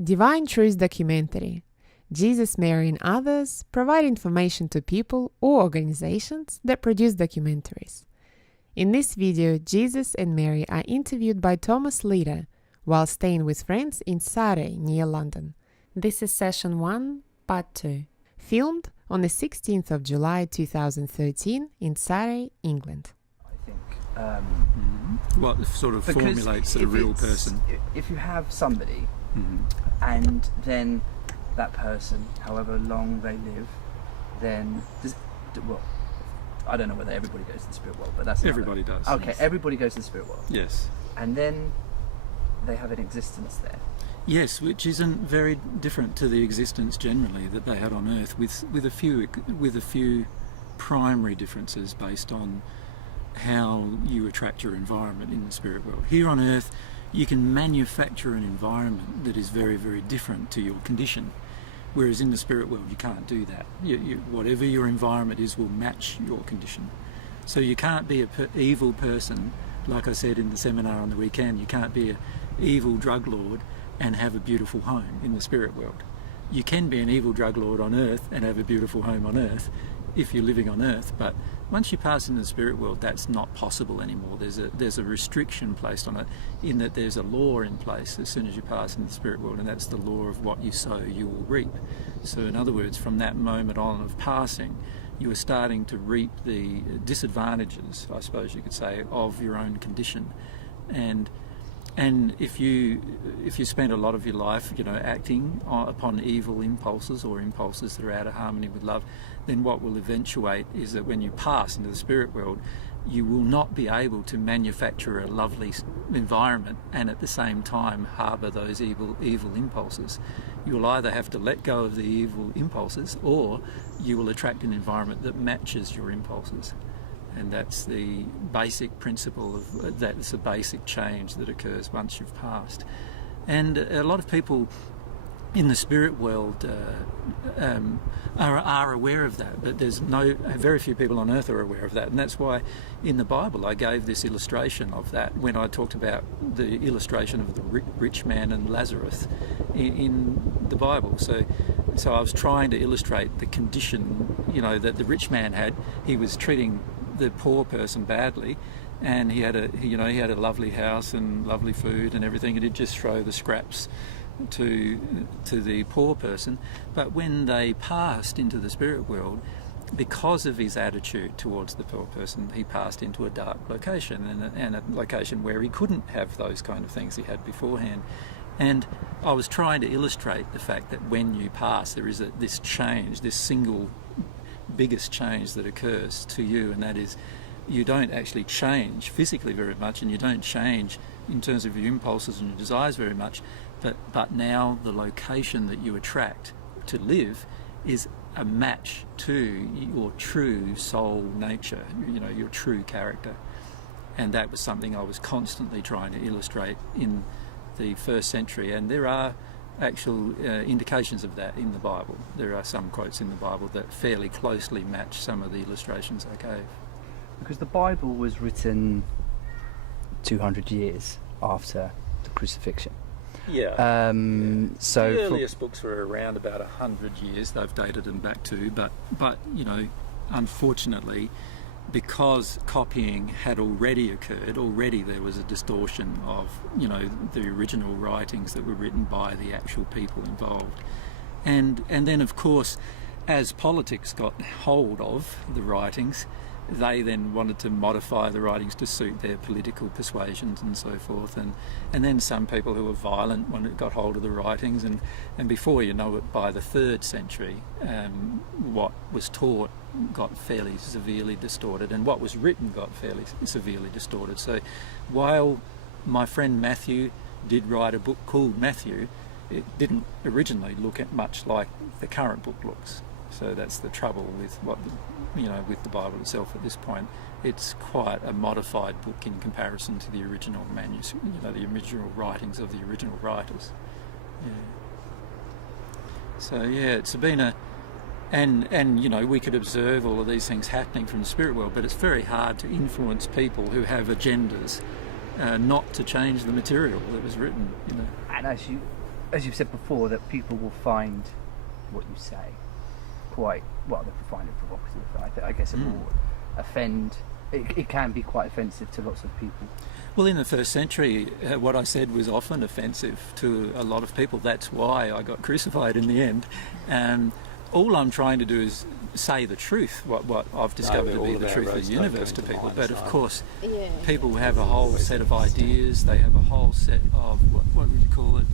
Divine Truth Documentary. Jesus, Mary, and others provide information to people or organizations that produce documentaries. In this video, Jesus and Mary are interviewed by Thomas Leader while staying with friends in Surrey, near London. This is session 1, part 2, filmed on the 16th of July 2013 in Surrey, England. I think what sort of formulates a real person. If you have somebody and then that person, however long they live, then I don't know whether everybody goes to the spirit world, but that's everybody does. Okay, yes. Everybody goes to the spirit world. Yes. And then they have an existence there. Yes, which isn't very different to the existence generally that they had on Earth, with a few primary differences based on how you attract your environment in the spirit world. Here on Earth, you can manufacture an environment that is very, very different to your condition, whereas in the spirit world you can't do that. Whatever your environment is will match your condition. So you can't be an evil person, like I said in the seminar on the weekend. You can't be an evil drug lord and have a beautiful home in the spirit world. You can be an evil drug lord on Earth and have a beautiful home on Earth if you're living on Earth, but once you pass into the spirit world, that's not possible anymore. There's a restriction placed on it, in that there's a law in place as soon as you pass into the spirit world, and that's the law of what you sow, you will reap. So in other words, from that moment on of passing, you are starting to reap the disadvantages, I suppose you could say, of your own condition. And if you spend a lot of your life, acting upon evil impulses or impulses that are out of harmony with love, then what will eventuate is that when you pass into the spirit world, you will not be able to manufacture a lovely environment and at the same time harbour those evil impulses. You will either have to let go of the evil impulses, or you will attract an environment that matches your impulses. And that's the basic principle of that's a basic change that occurs once you've passed. And a lot of people in the spirit world are aware of that, but very few people on Earth are aware of that. And that's why in the Bible I gave this illustration of that when I talked about the illustration of the rich man and Lazarus in the Bible. So I was trying to illustrate the condition, that the rich man had. He was treating the poor person badly, and he had a lovely house and lovely food and everything, and he'd just throw the scraps to the poor person. But when they passed into the spirit world, because of his attitude towards the poor person, he passed into a dark location, and a location where he couldn't have those kind of things he had beforehand. And I was trying to illustrate the fact that when you pass, there is this change, this single biggest change that occurs to you, and that is you don't actually change physically very much, and you don't change in terms of your impulses and your desires very much, but now the location that you attract to live is a match to your true soul nature, your true character. And that was something I was constantly trying to illustrate in the first century, and there are actual indications of that in the Bible. There are some quotes in the Bible that fairly closely match some of the illustrations I gave. Because the Bible was written 200 years after the crucifixion. Yeah. So the earliest books were around about 100 years. They've dated them back to, but unfortunately, because copying had already occurred, already there was a distortion of, the original writings that were written by the actual people involved. And then, of course, as politics got hold of the writings, they then wanted to modify the writings to suit their political persuasions and so forth. And then some people who were violent got hold of the writings, and before you know it, by the 3rd century, what was taught got fairly severely distorted, and what was written got fairly severely distorted. So while my friend Matthew did write a book called Matthew, it didn't originally look much like the current book looks. So that's the trouble with with the Bible itself at this point. It's quite a modified book in comparison to the original manuscript, the original writings of the original writers. Yeah. So it's been and we could observe all of these things happening from the spirit world, but it's very hard to influence people who have agendas not to change the material that was written. And as you as you've said before, that people will find what you say quite, well, they'll find it provocative. I guess it will offend, it can be quite offensive to lots of people. Well, in the first century, what I said was often offensive to a lot of people. That's why I got crucified in the end. All I'm trying to do is say the truth, what I've discovered to be the truth of the universe to people. But of course, people have a whole set of ideas. They have a whole set of, what would you call it,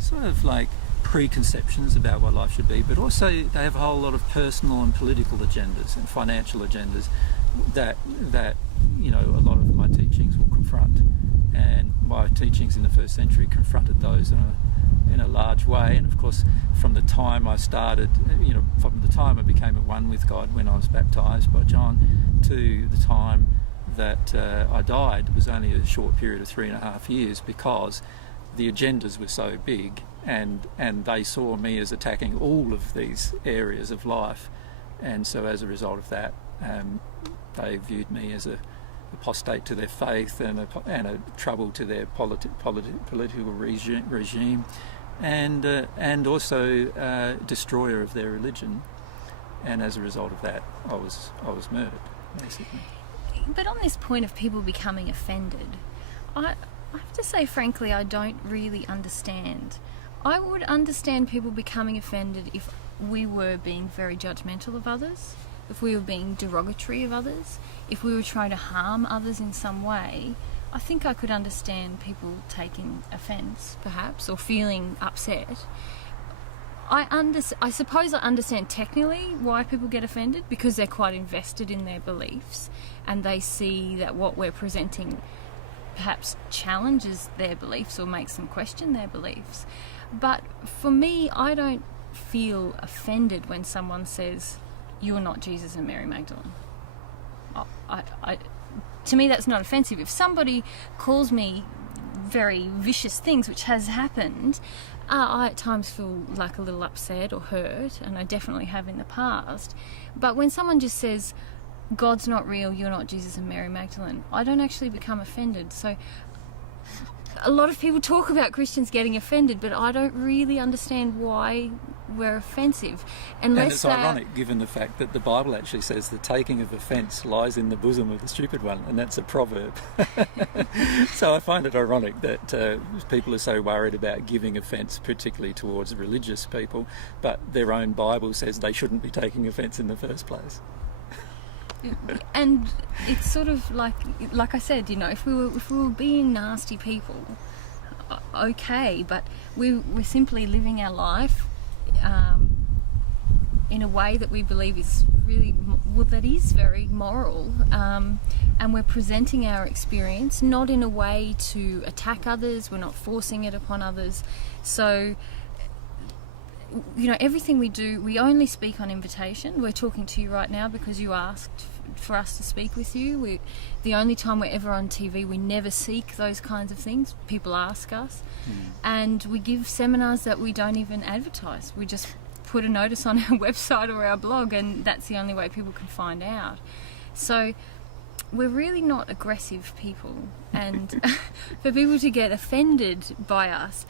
sort of like preconceptions about what life should be. But also they have a whole lot of personal and political agendas and financial agendas that you know, a lot of my teachings will confront. And my teachings in the first century confronted those in a large way. And of course, from the time I started, you know, from the time I became at one with God when I was baptised by John to the time that I died was only a short period of 3.5 years, because the agendas were so big, and they saw me as attacking all of these areas of life. And so as a result of that, they viewed me as a apostate to their faith and a trouble to their political regime, and also destroyer of their religion. And as a result of that, I was murdered, basically. But on this point of people becoming offended, I have to say, frankly, I don't really understand. I would understand people becoming offended if we were being very judgmental of others, if we were being derogatory of others, if we were trying to harm others in some way. I think I could understand people taking offence, perhaps, or feeling upset. I suppose I understand technically why people get offended, because they're quite invested in their beliefs and they see that what we're presenting perhaps challenges their beliefs or makes them question their beliefs. But for me, I don't feel offended when someone says, "You're not Jesus and Mary Magdalene." To me, that's not offensive. If somebody calls me very vicious things, which has happened, I at times feel like a little upset or hurt, and I definitely have in the past. But when someone just says, "God's not real, you're not Jesus and Mary Magdalene," I don't actually become offended. So a lot of people talk about Christians getting offended, but I don't really understand why we're offensive. And it's ironic, given the fact that the Bible actually says the taking of offence lies in the bosom of the stupid one, and that's a proverb. So I find it ironic that people are so worried about giving offence, particularly towards religious people, but their own Bible says they shouldn't be taking offence in the first place. And it's sort of like I said, you know, if we were being nasty people, okay, but we're simply living our life in a way that we believe is really, well, that is very moral, and we're presenting our experience not in a way to attack others. We're not forcing it upon others. So, you know, everything we do, we only speak on invitation. We're talking to you right now because you asked for us to speak with you. The only time we're ever on TV, we never seek those kinds of things. People ask us. And we give seminars that we don't even advertise. We just put a notice on our website or our blog, and that's the only way people can find out. So we're really not aggressive people. And for people to get offended by us,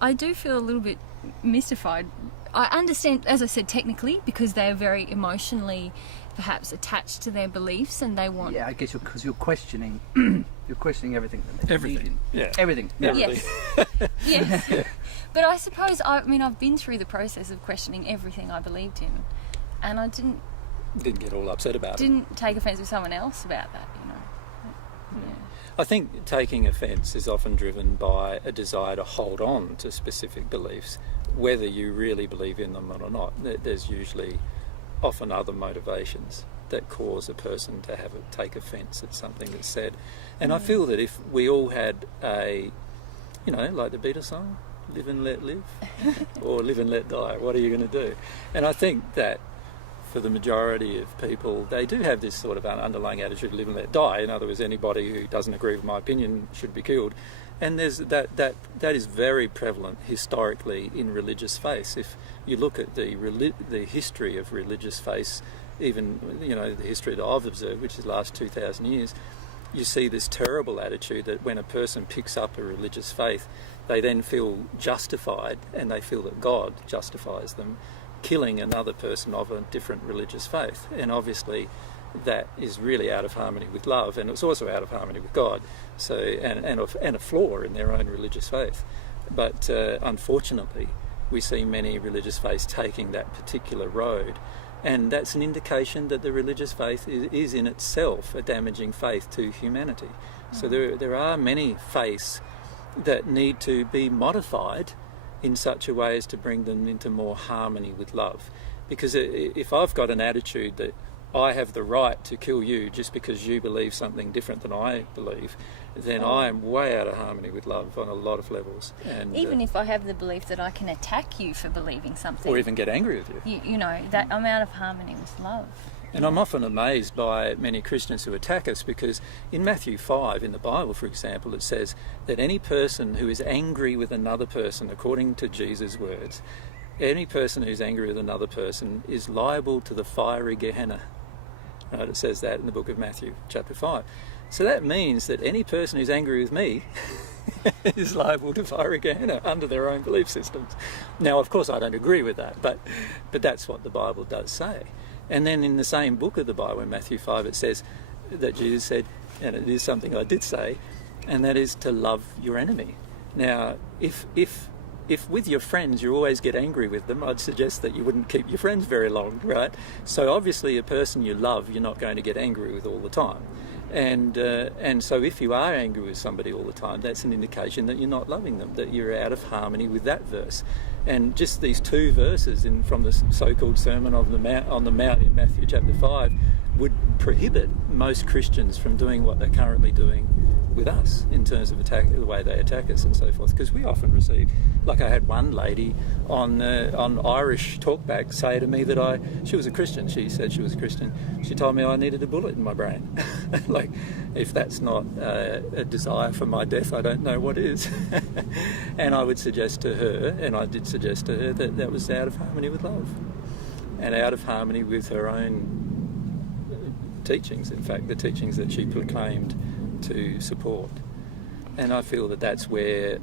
I do feel a little bit mystified. I understand, as I said, technically, because they are very emotionally perhaps attached to their beliefs, and they want... Yeah, I guess because you're questioning you're questioning everything that they believe in. Yeah. Everything. Yes. Yes. But I suppose, I've been through the process of questioning everything I believed in, and I didn't get all upset about it. Didn't take offence with someone else about that, you know. Yeah. I think taking offence is often driven by a desire to hold on to specific beliefs, whether you really believe in them or not. There's usually often other motivations that cause a person to take offence at something that's said. And I feel that if we all had a, you know, like the Beatles song, live and let live, or live and let die, what are you going to do? And I think that for the majority of people, they do have this sort of underlying attitude, live and let die. In other words, anybody who doesn't agree with my opinion should be killed. And there's that is very prevalent historically in religious faiths. If you look at the history of religious faiths, even, you know, the history that I've observed, which is the last 2,000 years, you see this terrible attitude that when a person picks up a religious faith, they then feel justified, and they feel that God justifies them killing another person of a different religious faith. And obviously that is really out of harmony with love, and it's also out of harmony with God, so and a flaw in their own religious faith. But unfortunately, we see many religious faiths taking that particular road, and that's an indication that the religious faith is in itself a damaging faith to humanity. So there are many faiths that need to be modified in such a way as to bring them into more harmony with love. Because if I've got an attitude that I have the right to kill you just because you believe something different than I believe, then I am way out of harmony with love on a lot of levels. And even if I have the belief that I can attack you for believing something, or even get angry with you. You know, that I'm out of harmony with love. And I'm often amazed by many Christians who attack us, because in Matthew 5 in the Bible, for example, it says that any person who is angry with another person, according to Jesus' words, any person who's angry with another person is liable to the fiery Gehenna. Right? It says that in the book of Matthew, chapter 5. So that means that any person who's angry with me is liable to fiery Gehenna under their own belief systems. Now, of course, I don't agree with that, but that's what the Bible does say. And then in the same book of the Bible, in Matthew 5, it says that Jesus said, and it is something I did say, and that is to love your enemy. Now, if with your friends you always get angry with them, I'd suggest that you wouldn't keep your friends very long, right? So obviously a person you love, you're not going to get angry with all the time. And so if you are angry with somebody all the time, that's an indication that you're not loving them, that you're out of harmony with that verse. And just these two verses from the so-called Sermon on the Mount in Matthew chapter 5 would prohibit most Christians from doing what they're currently doing with us in terms of the way they attack us and so forth. Because we often receive, like I had one lady on Irish Talkback say to me that she was a Christian. She said she was a Christian. She told me I needed a bullet in my brain. Like, if that's not a desire for my death, I don't know what is. And I would suggest to her, and I did suggest to her, that that was out of harmony with love and out of harmony with her own teachings, in fact, the teachings that she proclaimed to support. And I feel that that's where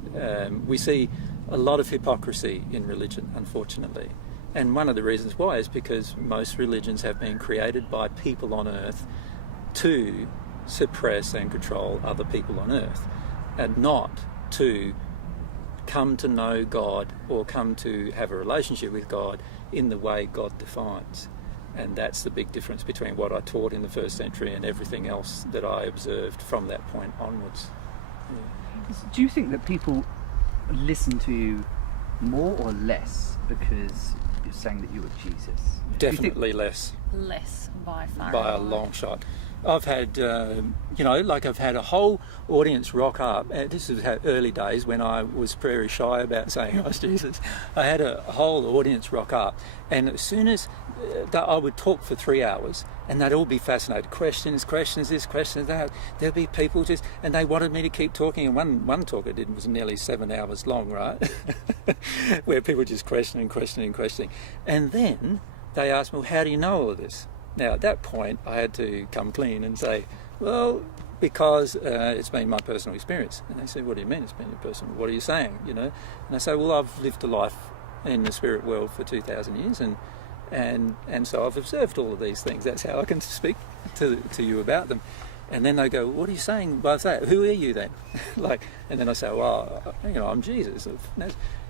we see a lot of hypocrisy in religion, unfortunately. And one of the reasons why is because most religions have been created by people on earth to suppress and control other people on earth, and not to come to know God or come to have a relationship with God in the way God defines. And that's the big difference between what I taught in the first century and everything else that I observed from that point onwards. Yeah. Do you think that people listen to you more or less because you're saying that you were Jesus? Definitely less. Less, by far. By a long shot. I've had, I've had a whole audience rock up. This is early days when I was very shy about saying I was Jesus. I had a whole audience rock up, and as soon as I would talk for 3 hours, and they'd all be fascinated. Questions, this, questions that. There'd be people and they wanted me to keep talking. And one talk I did was nearly 7 hours long, right? Where people just questioning. And then they asked me, well, how do you know all of this? Now, at that point, I had to come clean and say, well, because it's been my personal experience. And they said, what do you mean it's been your personal? What are you saying? And I say, well, I've lived a life in the spirit world for 2,000 years, and so I've observed all of these things. That's how I can speak to you about them. And then they go, what are you saying by that? Who are you then? And then I say, well, I'm Jesus.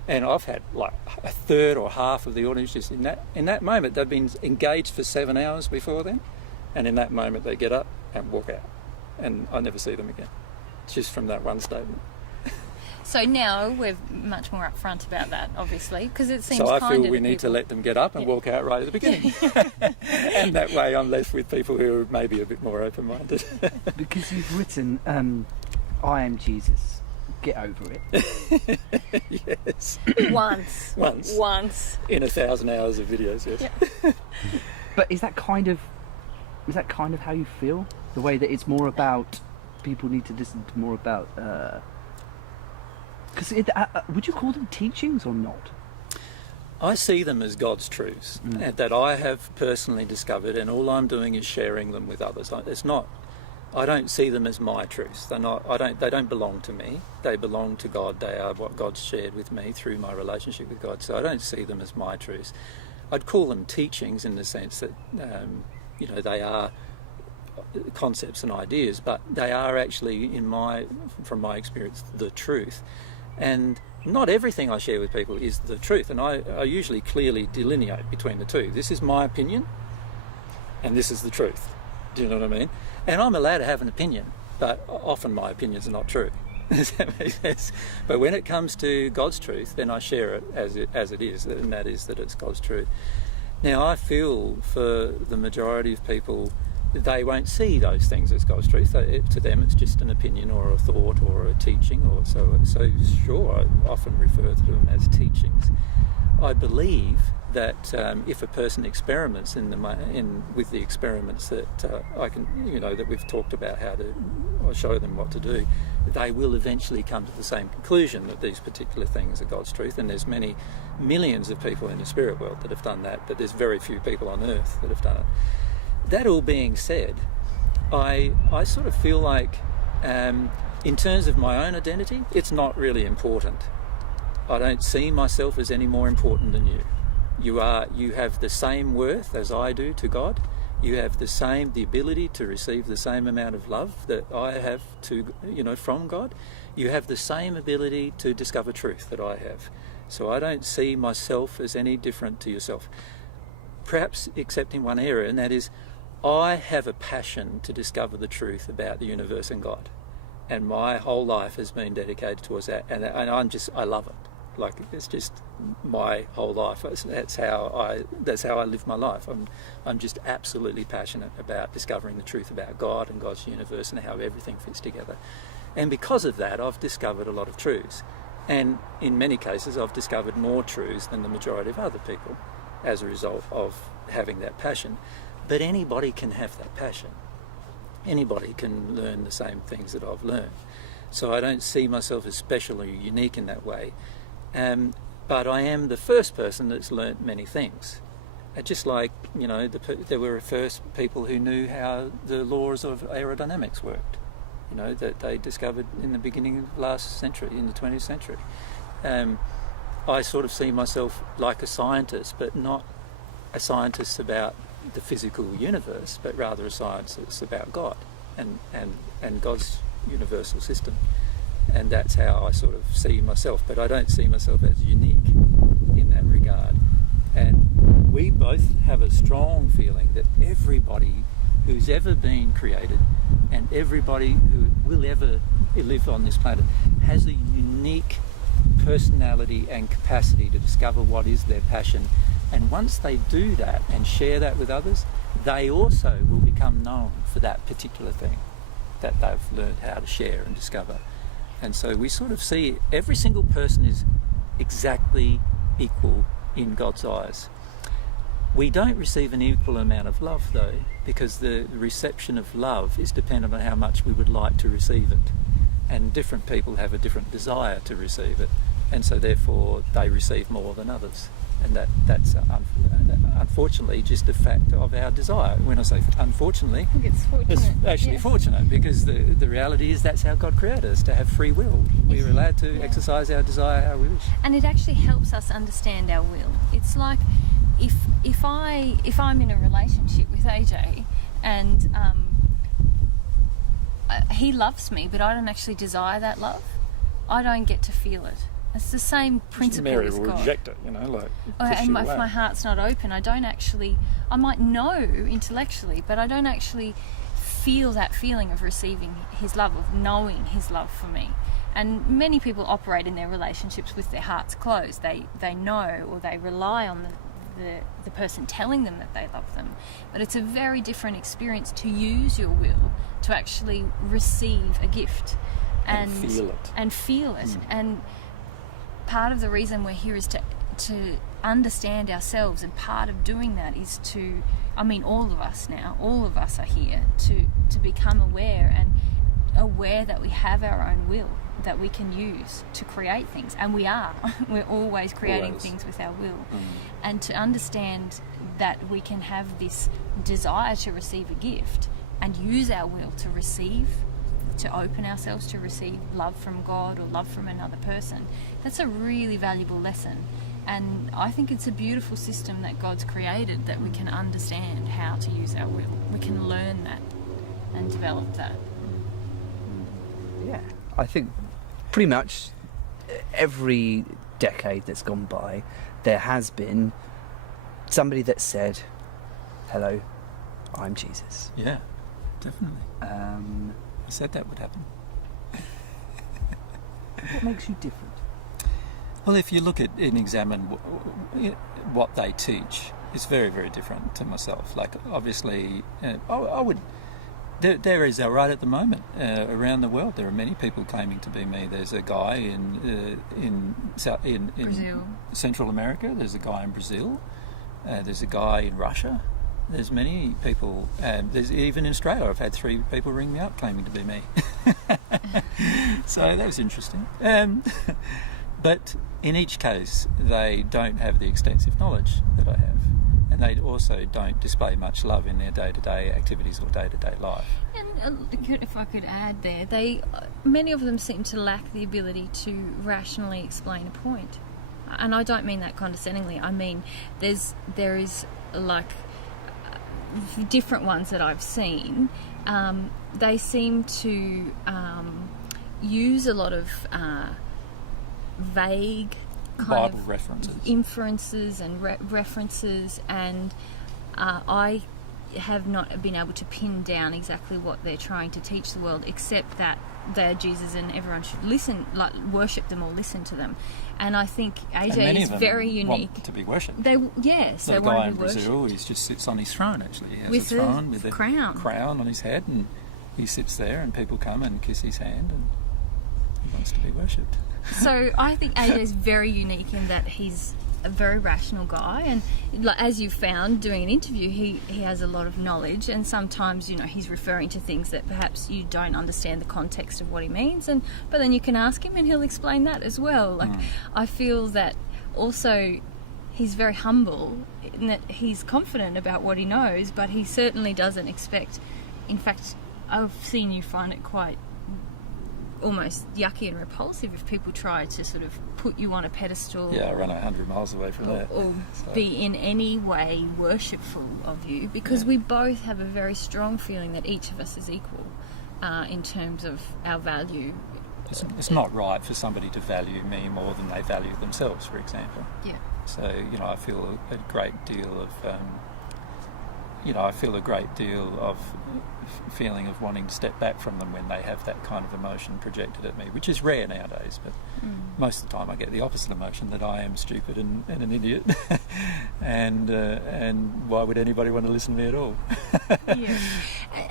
And I've had like a third or half of the audience just in that moment. They've been engaged for 7 hours before then, and in that moment they get up and walk out, and I never see them again. It's just from that one statement. So now we're much more upfront about that, obviously, because it seems so I kinder feel we need to let them get up and walk out right at the beginning. And that way I'm left with people who are maybe a bit more open-minded. Because you've written, I am Jesus. Get over it. Yes. Once. In 1,000 hours of videos, yes. Yeah. But is that kind of how you feel? The way that it's more about, people need to listen to more about, because would you call them teachings or not? I see them as God's truths that I have personally discovered, and all I'm doing is sharing them with others. It's not I don't see them as my truths. They're not. They don't belong to me. They belong to God. They are what God's shared with me through my relationship with God. So I don't see them as my truths. I'd call them teachings in the sense that they are concepts and ideas, but they are actually, from my experience, the truth. And not everything I share with people is the truth. And I usually clearly delineate between the two. This is my opinion, and this is the truth. Do you know what I mean? And I'm allowed to have an opinion, but often my opinions are not true. Does that make sense? But when it comes to God's truth, then I share it as it is, and that is that it's God's truth. Now, I feel for the majority of people, they won't see those things as God's truth. To them, it's just an opinion or a thought or a teaching, or so sure, I often refer to them as teachings. I believe that if a person experiments with the experiments that I can, that we've talked about how to show them what to do, they will eventually come to the same conclusion that these particular things are God's truth. And there's many millions of people in the spirit world that have done that, but there's very few people on earth that have done it. That all being said, I sort of feel like in terms of my own identity, it's not really important. I don't see myself as any more important than you. You have the same worth as I do to God. You have the ability to receive the same amount of love that I have from God. You have the same ability to discover truth that I have. So I don't see myself as any different to yourself. Perhaps except in one area, and that is I have a passion to discover the truth about the universe and God. And my whole life has been dedicated towards that. And I love it. Like, it's just my whole life. That's how I live my life. I'm just absolutely passionate about discovering the truth about God and God's universe and how everything fits together. And because of that, I've discovered a lot of truths. And in many cases, I've discovered more truths than the majority of other people as a result of having that passion. But anybody can have that passion. Anybody can learn the same things that I've learned. So I don't see myself as special or unique in that way. But I am the first person that's learnt many things. Just like, there were first people who knew how the laws of aerodynamics worked, that they discovered in the beginning of last century, in the 20th century. I sort of see myself like a scientist, but not a scientist about the physical universe, but rather a scientist about God and God's universal system. And that's how I sort of see myself, but I don't see myself as unique in that regard. And we both have a strong feeling that everybody who's ever been created and everybody who will ever live on this planet has a unique personality and capacity to discover what is their passion. And once they do that and share that with others, they also will become known for that particular thing that they've learned how to share and discover. And so we sort of see every single person is exactly equal in God's eyes. We don't receive an equal amount of love, though, because the reception of love is dependent on how much we would like to receive it. And different people have a different desire to receive it. And so therefore they receive more than others. And that's unfortunately just a fact of our desire. When I say unfortunately, I think it's fortunate. It's actually fortunate, because the reality is that's how God created us, to have free will. We're allowed to exercise our desire how we wish. And it actually helps us understand our will. It's like if I'm in a relationship with AJ and he loves me, but I don't actually desire that love, I don't get to feel it. It's the same principle Mary as will God. reject it, like. And if my heart's not open, I might know intellectually, but I don't actually feel that feeling of receiving his love, of knowing his love for me. And many people operate in their relationships with their hearts closed. They know, or they rely on the person telling them that they love them. But it's a very different experience to use your will to actually receive a gift and feel it. And part of the reason we're here is to understand ourselves, and part of doing that is all of us are here to become aware that we have our own will that we can use to create things, and we're always creating things with our will. And to understand that we can have this desire to receive a gift and use our will to receive, to open ourselves to receive love from God or love from another person, that's a really valuable lesson. And I think it's a beautiful system that God's created, that we can understand how to use our will. We can learn that and develop that. Yeah, I think pretty much every decade that's gone by, there has been somebody that said, hello, I'm Jesus. Yeah, definitely. I said that would happen. What makes you different? Well, if you look at and examine what they teach, it's very, very different to myself. Like, obviously, I would... There is, right at the moment, around the world, there are many people claiming to be me. There's a guy in Brazil. Central America. There's a guy in Brazil. There's a guy in Russia. There's many people. There's even in Australia. I've had 3 people ring me up claiming to be me. So that was interesting. But in each case, they don't have the extensive knowledge that I have. And they also don't display much love in their day-to-day activities or day-to-day life. And if I could add there, many of them seem to lack the ability to rationally explain a point. And I don't mean that condescendingly. I mean there is like different ones that I've seen. They seem to use a lot of vague Bible references, inferences and references, and I have not been able to pin down exactly what they're trying to teach the world, except that they're Jesus and everyone should listen, like worship them or listen to them. And I think AJ is very unique. Want to be worshipped. They want to be worshipped. The guy in Brazil, he just sits on his throne. Actually, he has with a throne with a crown on his head, and he sits there, and people come and kiss his hand, and he wants to be worshipped. So I think AJ is very unique in that he's a very rational guy, and as you found doing an interview, he has a lot of knowledge, and sometimes he's referring to things that perhaps you don't understand the context of what he means, but then you can ask him and he'll explain that as well. I feel that also he's very humble in that he's confident about what he knows, but he certainly doesn't expect. In fact, I've seen you find it quite almost yucky and repulsive if people try to sort of put you on a pedestal. Yeah, I run 100 miles away from that. Or be in any way worshipful of you, because we both have a very strong feeling that each of us is equal in terms of our value. It's not right for somebody to value me more than they value themselves, for example. Yeah. So, I feel a great deal of feeling of wanting to step back from them when they have that kind of emotion projected at me, which is rare nowadays, but most of the time I get the opposite emotion, that I am stupid and an idiot and why would anybody want to listen to me at all? Yeah.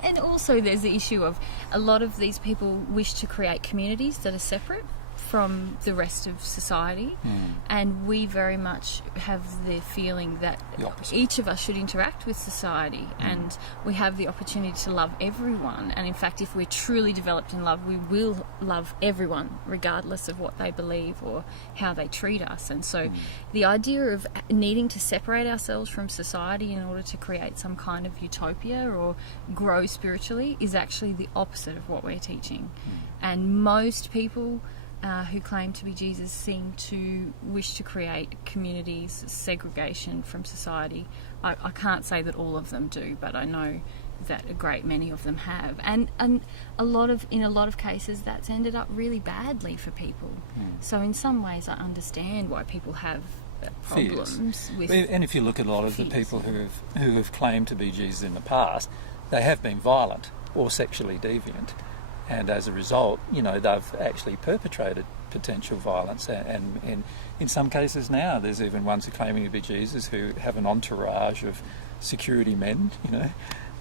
And also there's the issue of a lot of these people wish to create communities that are separate from the rest of society, and we very much have the feeling that each of us should interact with society, and we have the opportunity to love everyone, and in fact if we're truly developed in love, we will love everyone regardless of what they believe or how they treat us. And so the idea of needing to separate ourselves from society in order to create some kind of utopia or grow spiritually is actually the opposite of what we're teaching. And most people who claim to be Jesus seem to wish to create communities, segregation from society. I can't say that all of them do, but I know that a great many of them have, and in a lot of cases that's ended up really badly for people. So in some ways I understand why people have problems with. And if you look at a lot of the people who have claimed to be Jesus in the past, they have been violent or sexually deviant. And as a result, they've actually perpetrated potential violence. And in some cases now, there's even ones who are claiming to be Jesus who have an entourage of security men,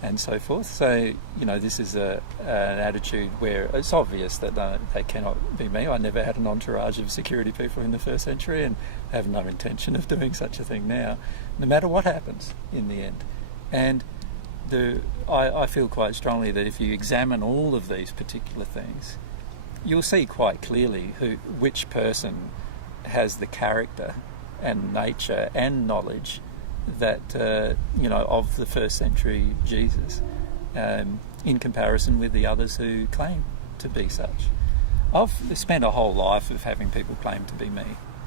and so forth. So, this is an attitude where it's obvious that they cannot be me. I never had an entourage of security people in the first century and have no intention of doing such a thing now, no matter what happens in the end. And I feel quite strongly that if you examine all of these particular things, you'll see quite clearly which person has the character and nature and knowledge that of the first century Jesus. in comparison with the others who claim to be such. I've spent a whole life of having people claim to be me.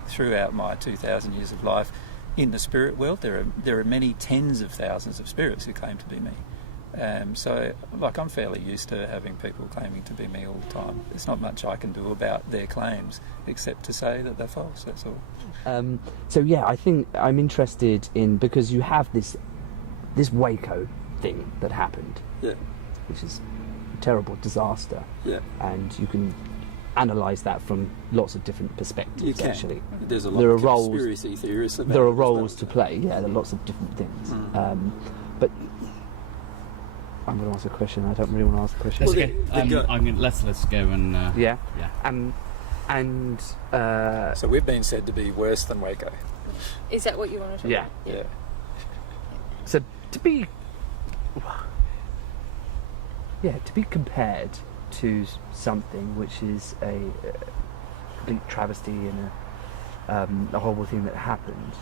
Throughout my 2,000 years of life in the spirit world, there are many tens of thousands of spirits who claim to be me. So, I'm fairly used to having people claiming to be me all the time. There's not much I can do about their claims except to say that they're false, that's all. I think I'm interested in, because you have this Waco thing that happened, which is a terrible disaster, and you can analyse that from lots of different perspectives. You can. Actually, there's a lot of conspiracy theorists about there are roles to play. Yeah, there are lots of different things. But I'm going to ask a question. I don't really want to ask a question. That's okay. Let's go and so we've been said to be worse than Waco. Is that what you want to talk about? Yeah. So to be compared to something which is a complete travesty and a horrible thing that happened,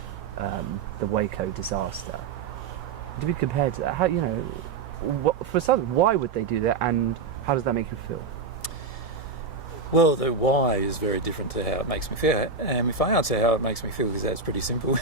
the Waco disaster. To be compared to that, how, for some, why would they do that, and how does that make you feel? Well, the why is very different to how it makes me feel. If I answer how it makes me feel, because that's pretty simple,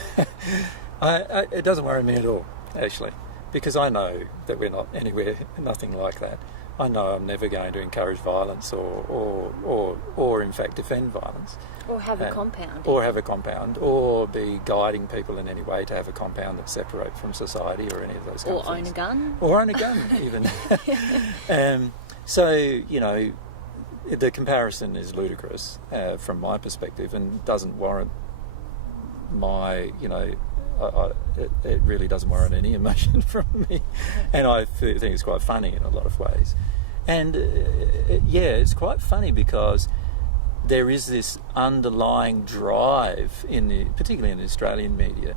it doesn't worry me at all, actually, because I know that we're not anywhere, nothing like that. I know I'm never going to encourage violence or in fact defend violence. Or have a compound. Or have a compound, or be guiding people in any way to have a compound that's separate from society or any of those kinds of things. Or own a gun. Or own a gun, even. So, the comparison is ludicrous from my perspective and doesn't warrant my, it really doesn't warrant any emotion from me. And I think it's quite funny in a lot of ways. And it's quite funny because there is this underlying drive, particularly in the Australian media,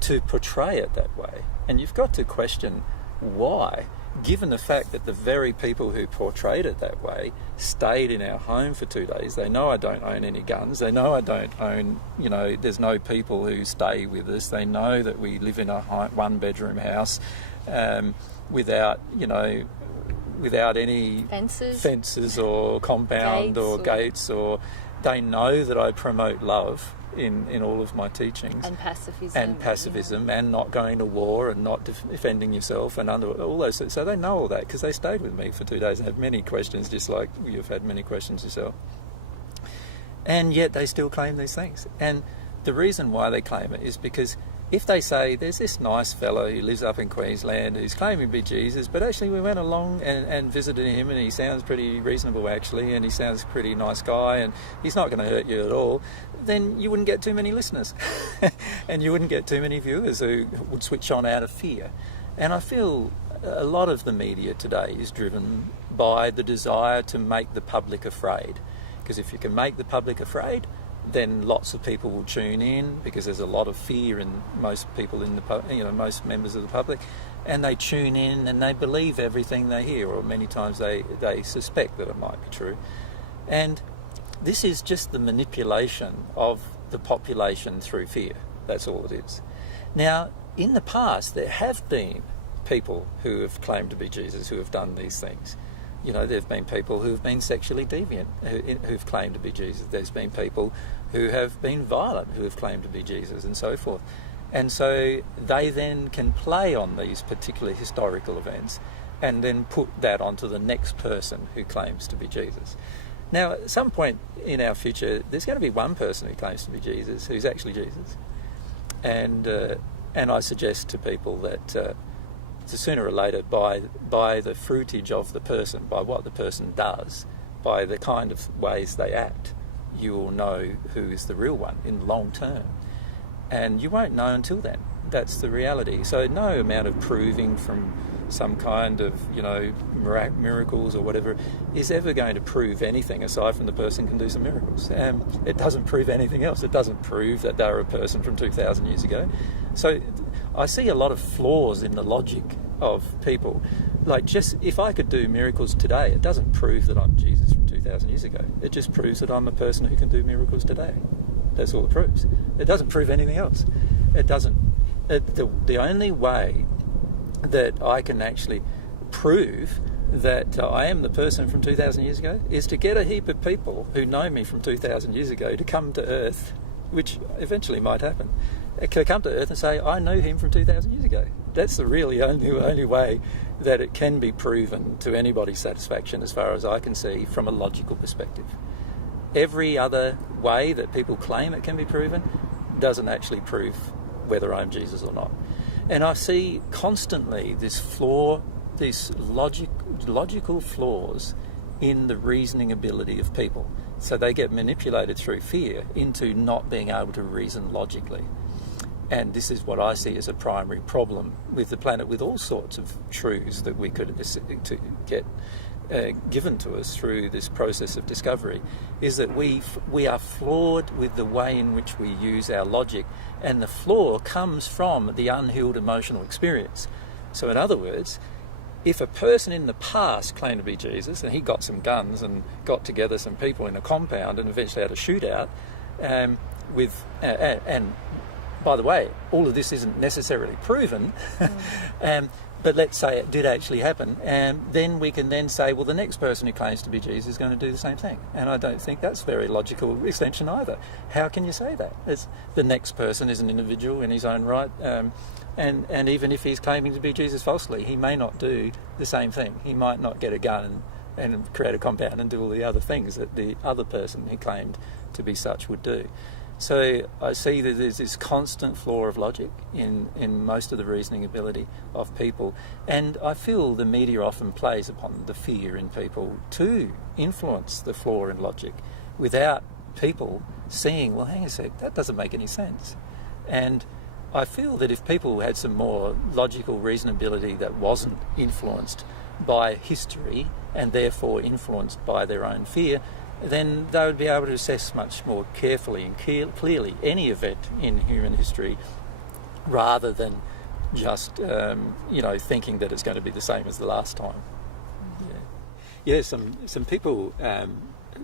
to portray it that way. And you've got to question why, given the fact that the very people who portrayed it that way stayed in our home for 2 days. They know I don't own any guns. They know I don't own, there's no people who stay with us. They know that we live in a one-bedroom house without any fences or compound or gates, or they know that I promote love in all of my teachings, and pacifism and not going to war and not defending yourself and under all those. So they know all that because they stayed with me for 2 days and had many questions, just like you've had many questions yourself. And yet they still claim these things. And the reason why they claim it is because if they say there's this nice fellow who lives up in Queensland who's claiming to be Jesus, but actually we went along and visited him and he sounds pretty reasonable actually, and he sounds a pretty nice guy and he's not going to hurt you at all, then you wouldn't get too many listeners and you wouldn't get too many viewers who would switch on out of fear. And I feel a lot of the media today is driven by the desire to make the public afraid, because if you can make the public afraid, then lots of people will tune in, because there's a lot of fear in most people in the most members of the public, and they tune in and they believe everything they hear, or many times they suspect that it might be true. And this is just the manipulation of the population through fear. That's all it is. Now, in the past, there have been people who have claimed to be Jesus who have done these things. There have been people who have been sexually deviant who've claimed to be Jesus. There's been people who have been violent who have claimed to be Jesus, and so forth. And so they then can play on these particular historical events and then put that onto the next person who claims to be Jesus. Now, at some point in our future, there's going to be one person who claims to be Jesus who's actually Jesus. And I suggest to people that sooner or later, by the fruitage of the person, by what the person does, by the kind of ways they act, you will know who is the real one in the long term. And you won't know until then. That's the reality. So no amount of proving from some kind of, miracles or whatever is ever going to prove anything aside from the person can do some miracles. It doesn't prove anything else. It doesn't prove that they're a person from 2,000 years ago. So I see a lot of flaws in the logic of people. Like, just if I could do miracles today, it doesn't prove that I'm Jesus from 2,000 years ago. It just proves that I'm a person who can do miracles today. That's all it proves. It doesn't prove anything else. It doesn't. The only way that I can actually prove that I am the person from 2,000 years ago is to get a heap of people who know me from 2,000 years ago to come to Earth, which eventually might happen, to come to Earth and say, I knew him from 2,000 years ago. That's the really only way that it can be proven to anybody's satisfaction, as far as I can see, from a logical perspective. Every other way that people claim it can be proven doesn't actually prove whether I'm Jesus or not. And I see constantly this flaw, these logical flaws in the reasoning ability of people. So they get manipulated through fear into not being able to reason logically. And this is what I see as a primary problem with the planet, with all sorts of truths that we could get given to us through this process of discovery, is that we are flawed with the way in which we use our logic, and the flaw comes from the unhealed emotional experience. So in other words, if a person in the past claimed to be Jesus and he got some guns and got together some people in a compound and eventually had a shootout, and by the way, all of this isn't necessarily proven, but let's say it did actually happen, and then we can then say, well, the next person who claims to be Jesus is going to do the same thing. And I don't think that's very logical extension either. How can you say that? The next person is an individual in his own right, and even if he's claiming to be Jesus falsely, he may not do the same thing. He might not get a gun and create a compound and do all the other things that the other person he claimed to be such would do. So I see that there's this constant flaw of logic in most of the reasoning ability of people, and I feel the media often plays upon the fear in people to influence the flaw in logic without people seeing, well, hang on a sec, that doesn't make any sense. And I feel that if people had some more logical reasonability that wasn't influenced by history and therefore influenced by their own fear, then they would be able to assess much more carefully and clearly any event in human history, rather than just thinking that it's going to be the same as the last time. Yeah, some people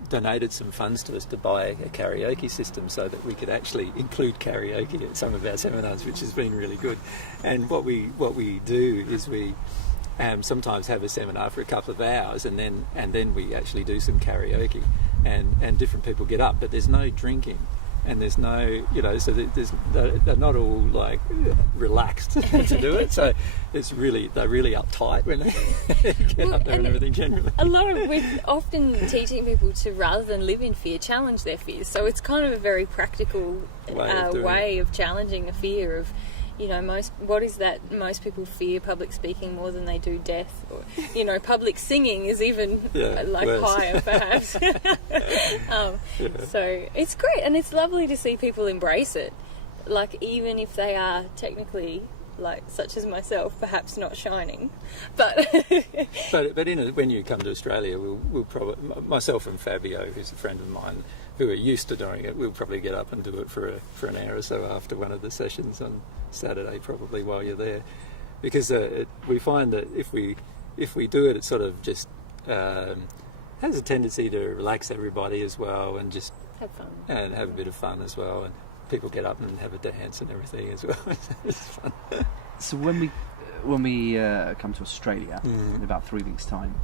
donated some funds to us to buy a karaoke system so that we could actually include karaoke at some of our seminars, which has been really good. And what we do is we sometimes have a seminar for a couple of hours, and then we actually do some karaoke, and different people get up, but there's no drinking, and there's no, so they're not all like relaxed to do it. So they're really uptight when they get up there and everything generally. We're often teaching people to, rather than live in fear, challenge their fears. So it's kind of a very practical way of challenging a fear of, what is that? Most people fear public speaking more than they do death, or public singing is even worse. Higher perhaps. So it's great, and it's lovely to see people embrace it, like even if they are technically, like such as myself, perhaps not shining, but when you come to Australia, we'll probably, myself and Fabio, who's a friend of mine, who are used to doing it, we'll probably get up and do it for an hour or so after one of the sessions on Saturday, probably while you're there, because we find that if we do it, it sort of just has a tendency to relax everybody as well, and just have fun and have a bit of fun as well, and people get up and have a dance and everything as well. It's fun. So when we come to Australia in about 3 weeks' time,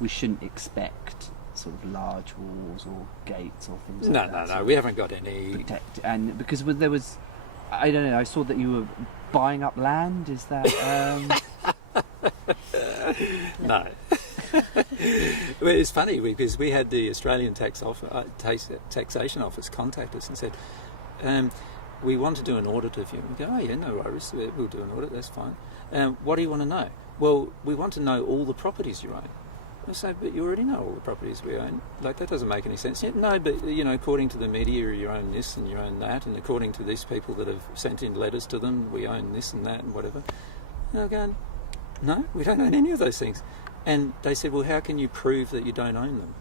we shouldn't expect sort of large walls or gates or things like that. No, we haven't got any. Protect, and because there was, I don't know, I saw that you were buying up land. Is that? No. Well, it's funny because we had the Australian Taxation Office contact us and said, we want to do an audit of you. We go, oh yeah, no worries, we'll do an audit, that's fine. What do you want to know? Well, we want to know all the properties you own. I say, but you already know all the properties we own. Like, that doesn't make any sense. Yeah, no, but, according to the media, you own this and you own that, and according to these people that have sent in letters to them, we own this and that and whatever. And I'm going, no, we don't own any of those things. And they said, well, how can you prove that you don't own them?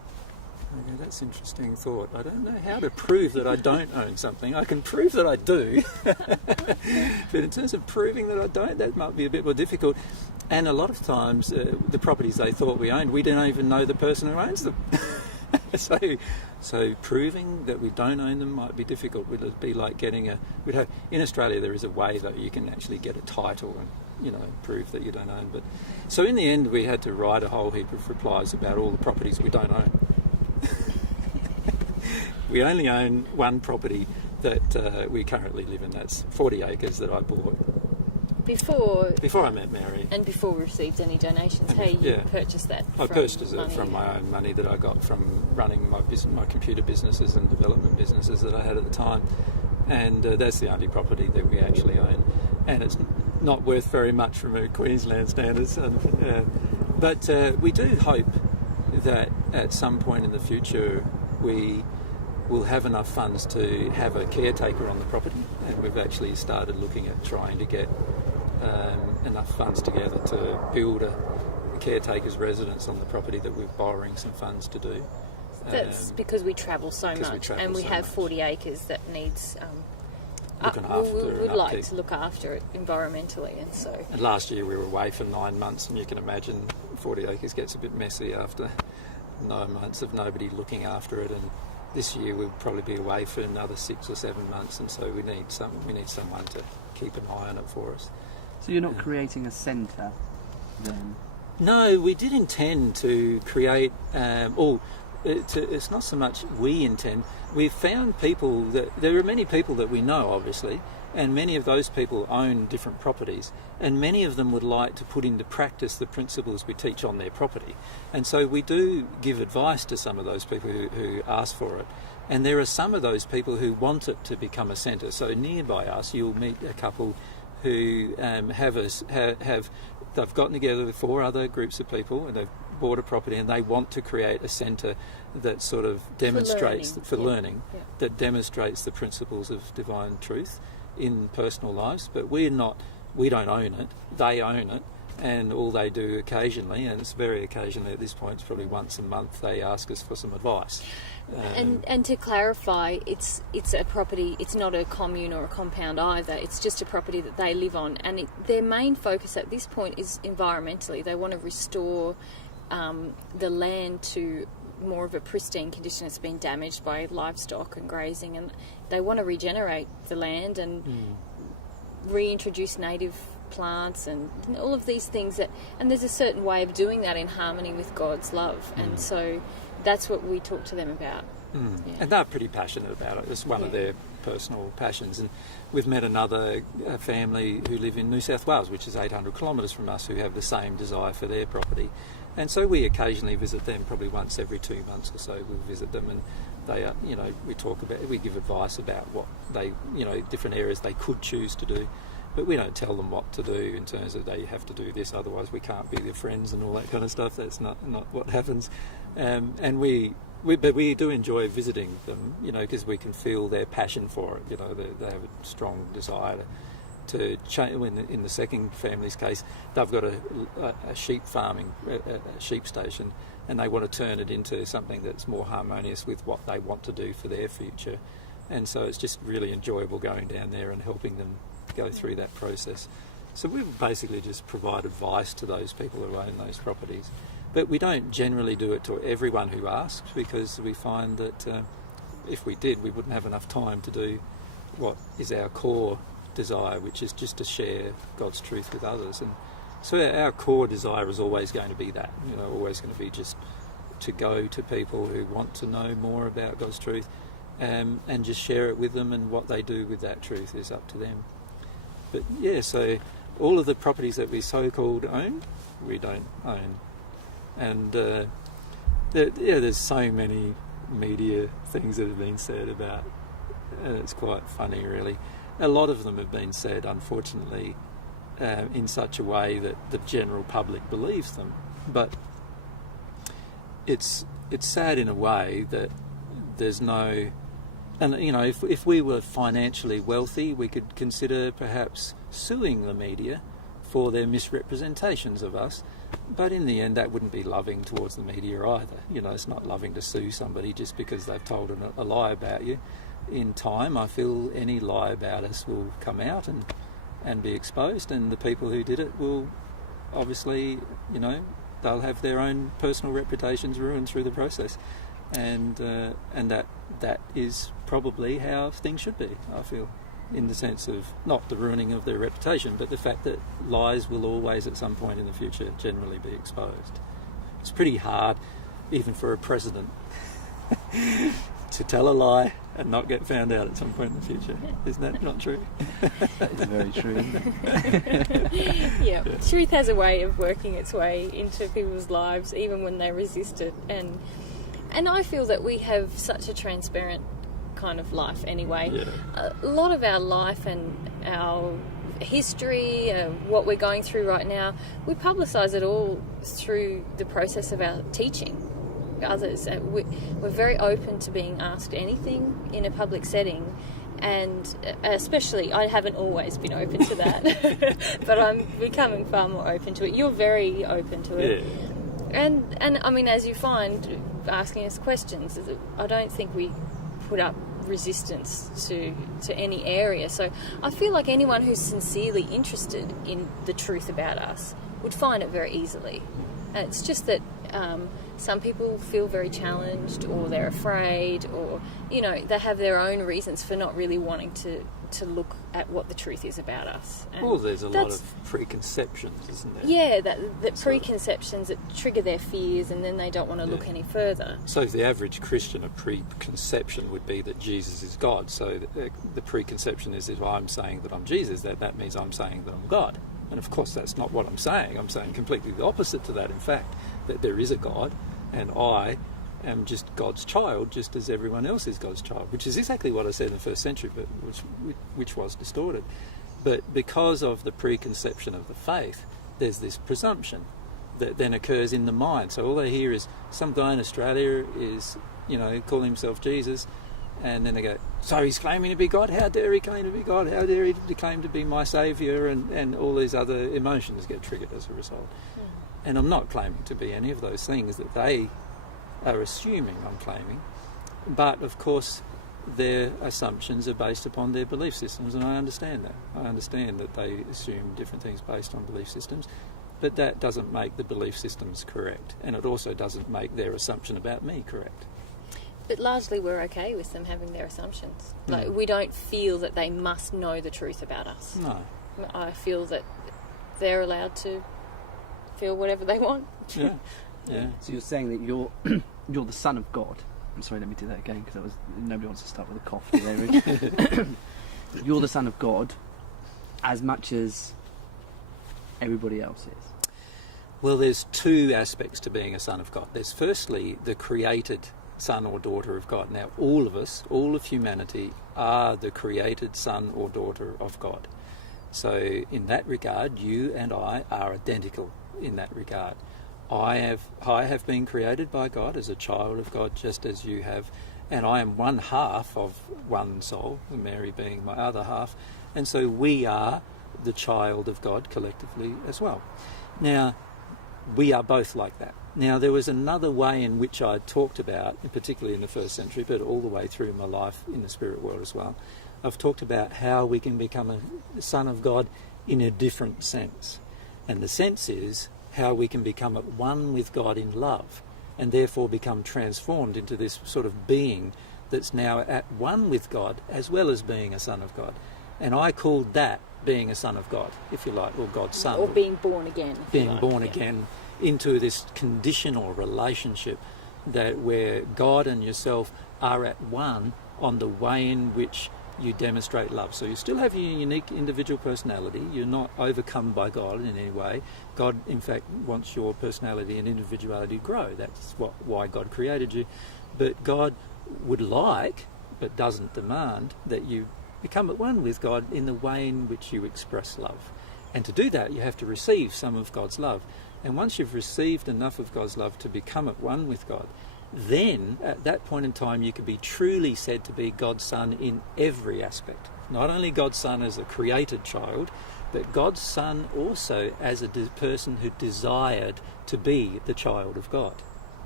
I go, that's an interesting thought. I don't know how to prove that I don't own something. I can prove that I do. But in terms of proving that I don't, that might be a bit more difficult. And a lot of times, the properties they thought we owned, we don't even know the person who owns them. So proving that we don't own them might be difficult. It would be like getting in Australia there is a way that you can actually get a title prove that you don't own. But so in the end, we had to write a whole heap of replies about all the properties we don't own. We only own one property that we currently live in. That's 40 acres that I bought before I met Mary. And before we received any donations. And Hey, you purchased that I purchased it money. from my own money that I got from running my computer businesses and development businesses that I had at the time. And that's the only property that we actually own. And it's not worth very much from a Queensland standards. But we do hope that at some point in the future we will have enough funds to have a caretaker on the property. And we've actually started looking at trying to get enough funds together to build a caretaker's residence on the property that we're borrowing some funds to do. That's because we travel so much, and we have 40 acres that needs looking after. We would like to look after it environmentally, and so. And last year we were away for 9 months, and you can imagine 40 acres gets a bit messy after 9 months of nobody looking after it. And this year we'll probably be away for another 6 or 7 months, and so we need someone to keep an eye on it for us. So you're not creating a centre then? No, we did intend to create. It's not so much we intend. We've found people that there are many people that we know, obviously, and many of those people own different properties, and many of them would like to put into practice the principles we teach on their property. And so we do give advice to some of those people who ask for it. And there are some of those people who want it to become a centre. So nearby us, you'll meet a couple who they've gotten together with 4 other groups of people, and they've bought a property, and they want to create a centre that sort of demonstrates that demonstrates the principles of divine truth in personal lives. But we don't own it, they own it, and all they do occasionally, and it's very occasionally at this point, it's probably once a month, they ask us for some advice. And to clarify, it's a property, it's not a commune or a compound either, it's just a property that they live on, and their main focus at this point is environmentally. They want to restore the land to more of a pristine condition. It's been damaged by livestock and grazing, and they want to regenerate the land and reintroduce native plants and all of these things and there's a certain way of doing that in harmony with God's love, and so that's what we talk to them about. And they're pretty passionate about it. It's one of their personal passions. And we've met another family who live in New South Wales, which is 800 kilometres from us, who have the same desire for their property. And so we occasionally visit them, probably once every 2 months or so we'll visit them, and they are, we give advice about what they, different areas they could choose to do. But we don't tell them what to do in terms of they have to do this, otherwise we can't be their friends and all that kind of stuff. That's not what happens. And we do enjoy visiting them, because we can feel their passion for it. They have a strong desire to change. In the second family's case, they've got a sheep farming, a sheep station, and they want to turn it into something that's more harmonious with what they want to do for their future. And so it's just really enjoyable going down there and helping them go through that process. So we basically just provide advice to those people who own those properties. But we don't generally do it to everyone who asks, because we find that if we did, we wouldn't have enough time to do what is our core desire, which is just to share God's truth with others. And so our core desire is always going to be that, always going to be just to go to people who want to know more about God's truth and just share it with them, and what they do with that truth is up to them. But so all of the properties that we so-called own, we don't own. And there's so many media things that have been said about, and it's quite funny really. A lot of them have been said, unfortunately, in such a way that the general public believes them. But it's sad in a way that there's no... And, if we were financially wealthy, we could consider perhaps suing the media for their misrepresentations of us. But in the end, that wouldn't be loving towards the media either. It's not loving to sue somebody just because they've told a lie about you. In time, I feel any lie about us will come out and be exposed, and the people who did it will obviously, they'll have their own personal reputations ruined through the process. And that is probably how things should be, I feel. in the sense of not the ruining of their reputation, but the fact that lies will always at some point in the future generally be exposed. It's pretty hard, even for a president, to tell a lie and not get found out at some point in the future. Isn't that not true? That is very true. Yeah, truth has a way of working its way into people's lives, even when they resist it. And I feel that we have such a transparent kind of life anyway. Yeah. A lot of our life and our history, what we're going through right now, we publicise it all through the process of our teaching others. We're very open to being asked anything in a public setting, and especially, I haven't always been open to that, but I'm becoming far more open to it. You're very open to it. Yeah. And I mean, as you find, asking us questions, I don't think we put up resistance to any area. So I feel like anyone who's sincerely interested in the truth about us would find it very easily. And it's just that some people feel very challenged, or they're afraid, or, you know, they have their own reasons for not really wanting to look at what the truth is about us. And well, there's a lot of preconceptions, isn't there? Yeah, that preconceptions that trigger their fears, and then they don't want to look any further. So the average Christian, a preconception would be that Jesus is God. So the preconception is, if I'm saying that I'm Jesus, that means I'm saying that I'm God. And of course that's not what I'm saying. I'm saying completely the opposite to that, in fact, that there is a God, and I am just God's child, just as everyone else is God's child, which is exactly what I said in the first century, but which was distorted. But because of the preconception of the faith, there's this presumption that then occurs in the mind. So all they hear is some guy in Australia is, you know, calling himself Jesus, and then they go, so he's claiming to be God? How dare he claim to be God? How dare he claim to be my saviour? And all these other emotions get triggered as a result. And I'm not claiming to be any of those things that they are assuming I'm claiming. But, of course, their assumptions are based upon their belief systems, and I understand that. I understand that they assume different things based on belief systems, but that doesn't make the belief systems correct, and it also doesn't make their assumption about me correct. But largely we're okay with them having their assumptions. Like, we don't feel that they must know the truth about us. No. I feel that they're allowed to feel whatever they want. Yeah. Yeah. So you're saying that you're the Son of God. I'm sorry, let me do that again, because nobody wants to start with a cough today. You're the Son of God as much as everybody else is. Well, there's two aspects to being a son of God. There's firstly the created son or daughter of God. Now, all of us, all of humanity, are the created son or daughter of God. So in that regard, you and I are identical in that regard. I have been created by God as a child of God, just as you have, and I am one half of one soul, Mary being my other half, and so we are the child of God collectively as well. Now, we are both like that. Now, there was another way in which I talked about, particularly in the first century, but all the way through my life in the spirit world as well, I've talked about how we can become a son of God in a different sense. And the sense is how we can become at one with God in love, and therefore become transformed into this sort of being that's now at one with God, as well as being a son of God. And I called that being a son of God, if you like, or God's son. Or being born again. Being born again into this conditional relationship that where God and yourself are at one on the way in which you demonstrate love. So you still have your unique individual personality. You're not overcome by God in any way. God, in fact, wants your personality and individuality to grow. That's why God created you. But God would like, but doesn't demand, that you become at one with God in the way in which you express love. And to do that, you have to receive some of God's love. And once you've received enough of God's love to become at one with God, then at that point in time you can be truly said to be God's son in every aspect. Not only God's son as a created child, but God's son also as a person who desired to be the child of God,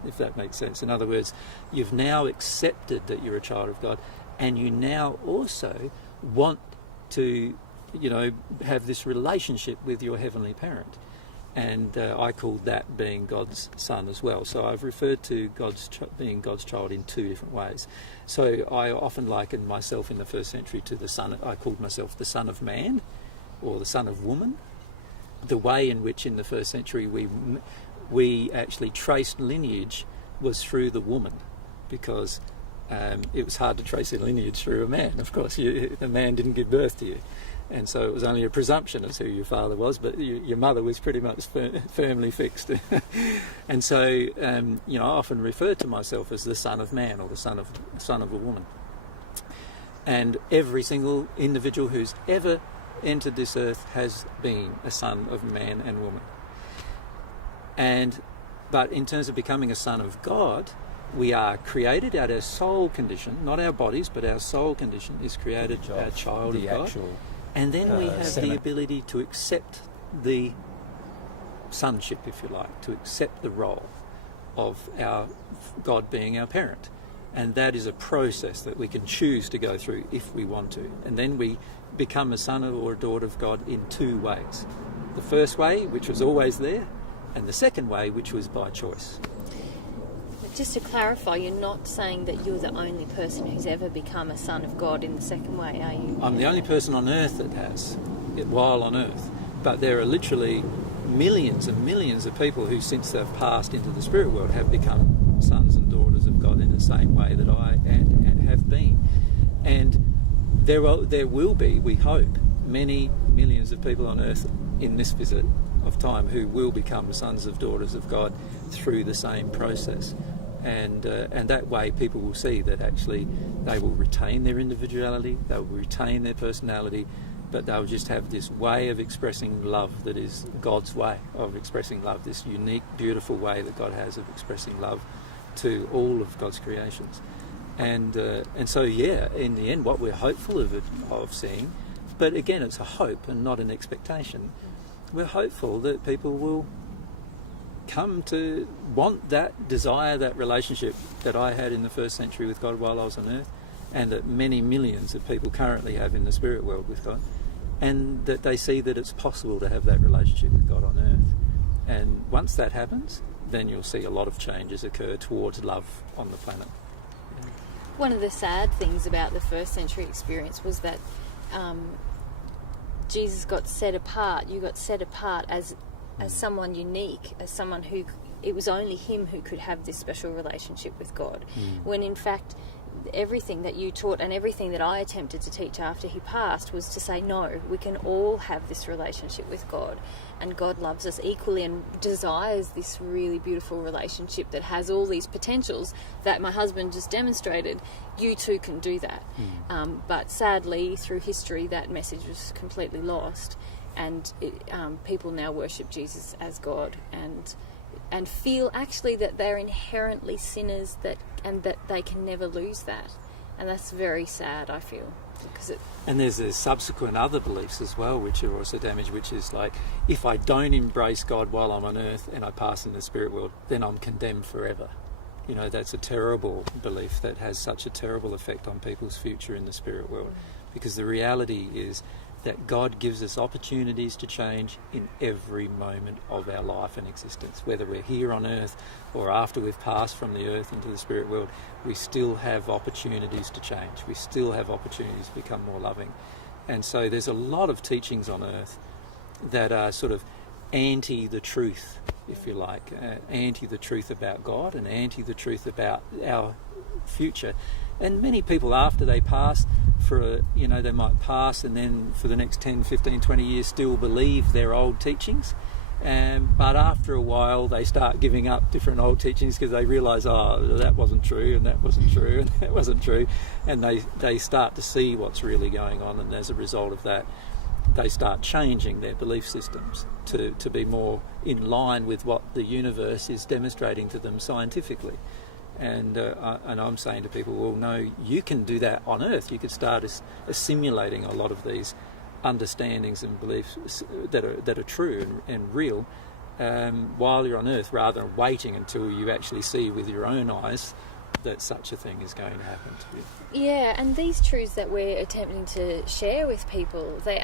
if that makes sense. In other words, you've now accepted that you're a child of God, and you now also want to, have this relationship with your heavenly parent. And I called that being God's son as well. So I've referred to being God's child in two different ways. So I often likened myself in the first century to the son. I called myself the son of man, or the son of woman. The way in which in the first century we actually traced lineage was through the woman, because it was hard to trace a lineage through a man. Of course, the man didn't give birth to you. And so it was only a presumption as who your father was, but your mother was pretty much firmly fixed. And so, I often refer to myself as the son of man, or the son of a woman. And every single individual who's ever entered this earth has been a son of man and woman. But in terms of becoming a son of God, we are created at our soul condition, not our bodies, but our soul condition is created a child of God. And then we have the ability to accept the sonship, if you like, to accept the role of our God being our parent. And that is a process that we can choose to go through if we want to. And then we become a son or a daughter of God in two ways. The first way, which was always there, and the second way, which was by choice. Just to clarify, you're not saying that you're the only person who's ever become a son of God in the second way, are you? I'm the only person on earth that has, while on earth. But there are literally millions and millions of people who, since they've passed into the spirit world, have become sons and daughters of God in the same way that I and have been. And there will be, we hope, many millions of people on earth in this visit of time who will become sons of daughters of God through the same process. And that way people will see that actually they will retain their individuality, they will retain their personality, but they'll just have this way of expressing love that is God's way of expressing love, this unique, beautiful way that God has of expressing love to all of God's creations. And so, in the end, what we're hopeful of seeing, but again, it's a hope and not an expectation, we're hopeful that people will come to want that, desire that relationship that I had in the first century with God while I was on earth, and that many millions of people currently have in the spirit world with God, and that they see that it's possible to have that relationship with God on earth. And once that happens, then you'll see a lot of changes occur towards love on the planet. Yeah. One of the sad things about the first century experience was that Jesus got set apart. You got set apart as someone unique, as someone who, it was only him who could have this special relationship with God. When in fact, everything that you taught and everything that I attempted to teach after he passed was to say, no, we can all have this relationship with God, and God loves us equally and desires this really beautiful relationship that has all these potentials that my husband just demonstrated. You too can do that. But sadly, through history, that message was completely lost. And people now worship Jesus as God and feel actually that they're inherently sinners and that they can never lose that. And that's very sad, I feel. And there's a subsequent other beliefs as well which are also damaged, which is like, if I don't embrace God while I'm on earth and I pass in the spirit world, then I'm condemned forever. You know, that's a terrible belief that has such a terrible effect on people's future in the spirit world. Because the reality is that God gives us opportunities to change in every moment of our life and existence. Whether we're here on earth or after we've passed from the earth into the spirit world, we still have opportunities to change. We still have opportunities to become more loving. And so there's a lot of teachings on earth that are sort of anti the truth, if you like, anti the truth about God and anti the truth about our future. And many people, after they pass, they might pass and then for the next 10, 15, 20 years still believe their old teachings. But after a while they start giving up different old teachings because they realise, that wasn't true and that wasn't true and that wasn't true. And they start to see what's really going on, and as a result of that, they start changing their belief systems to be more in line with what the universe is demonstrating to them scientifically. And I'm saying to people, well, no, you can do that on earth. You could start assimilating a lot of these understandings and beliefs that are true and real while you're on earth, rather than waiting until you actually see with your own eyes that such a thing is going to happen to you. Yeah, and these truths that we're attempting to share with people, they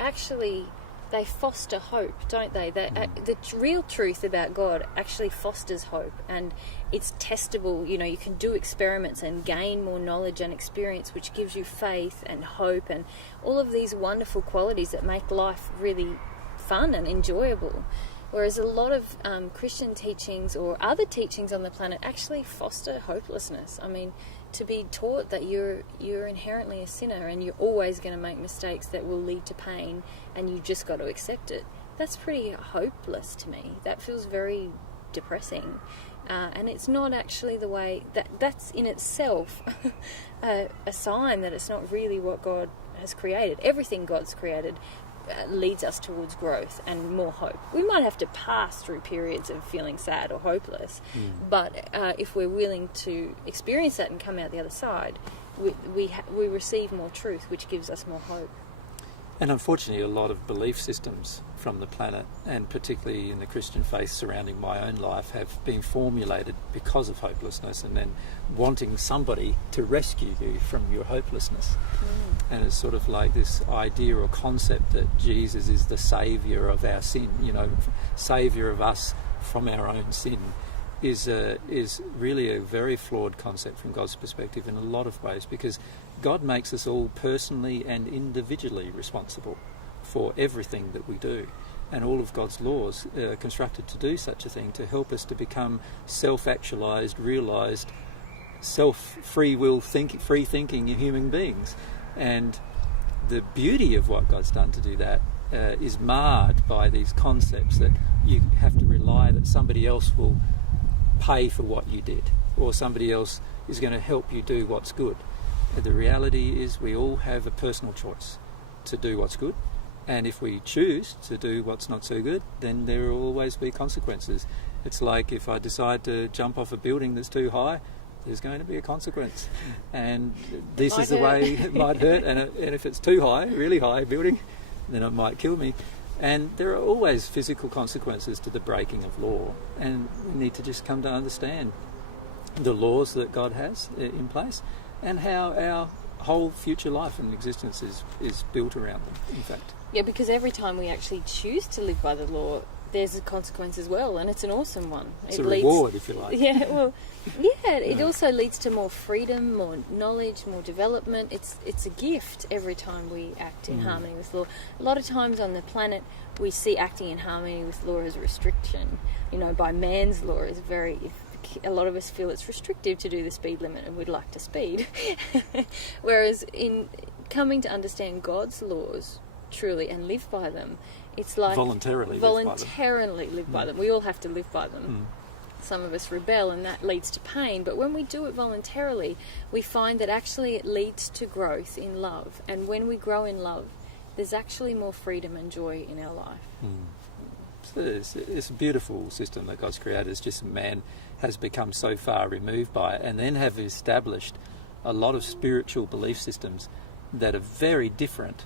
they foster hope, don't they? The real truth about God actually fosters hope, and it's testable. You know, you can do experiments and gain more knowledge and experience, which gives you faith and hope and all of these wonderful qualities that make life really fun and enjoyable. Whereas a lot of Christian teachings or other teachings on the planet actually foster hopelessness. I mean, to be taught that you're inherently a sinner and you're always going to make mistakes that will lead to pain and you just got to accept it, that's pretty hopeless to me. That feels very depressing. And it's not actually the way that's in itself a sign that it's not really what God has created. Everything God's created leads us towards growth and more hope. We might have to pass through periods of feeling sad or hopeless, but if we're willing to experience that and come out the other side, we receive more truth, which gives us more hope. And unfortunately, a lot of belief systems from the planet, and particularly in the Christian faith surrounding my own life, have been formulated because of hopelessness and then wanting somebody to rescue you from your hopelessness. And it's sort of like this idea or concept that Jesus is the saviour of our sin, you know, saviour of us from our own sin, is really a very flawed concept from God's perspective in a lot of ways, because God makes us all personally and individually responsible for everything that we do. And all of God's laws are constructed to do such a thing, to help us to become self-actualised, realised, free thinking human beings. And the beauty of what God's done to do that is marred by these concepts that you have to rely that somebody else will pay for what you did, or somebody else is going to help you do what's good. The reality is we all have a personal choice to do what's good, and if we choose to do what's not so good, then there will always be consequences. It's like if I decide to jump off a building that's too high, there's going to be a consequence, and this is the way it might hurt, and if it's too high, really high building, then it might kill me. And there are always physical consequences to the breaking of law, and we need to just come to understand the laws that God has in place and how our whole future life and existence is built around them, in fact. Yeah, because every time we actually choose to live by the law, there's a consequence as well, and it's an awesome one. It's a reward, if you like. Yeah, well, yeah, it also leads to more freedom, more knowledge, more development. It's a gift every time we act in harmony with law. A lot of times on the planet, we see acting in harmony with law as a restriction. You know, by man's law is a lot of us feel it's restrictive to do the speed limit and we'd like to speed. Whereas in coming to understand God's laws truly and live by them, it's like voluntarily live by them. We all have to live by them. Some of us rebel and that leads to pain, but when we do it voluntarily, we find that actually it leads to growth in love, and when we grow in love, there's actually more freedom and joy in our life. So it's a beautiful system that God's created. It's just man has become so far removed by it, and then have established a lot of spiritual belief systems that are very different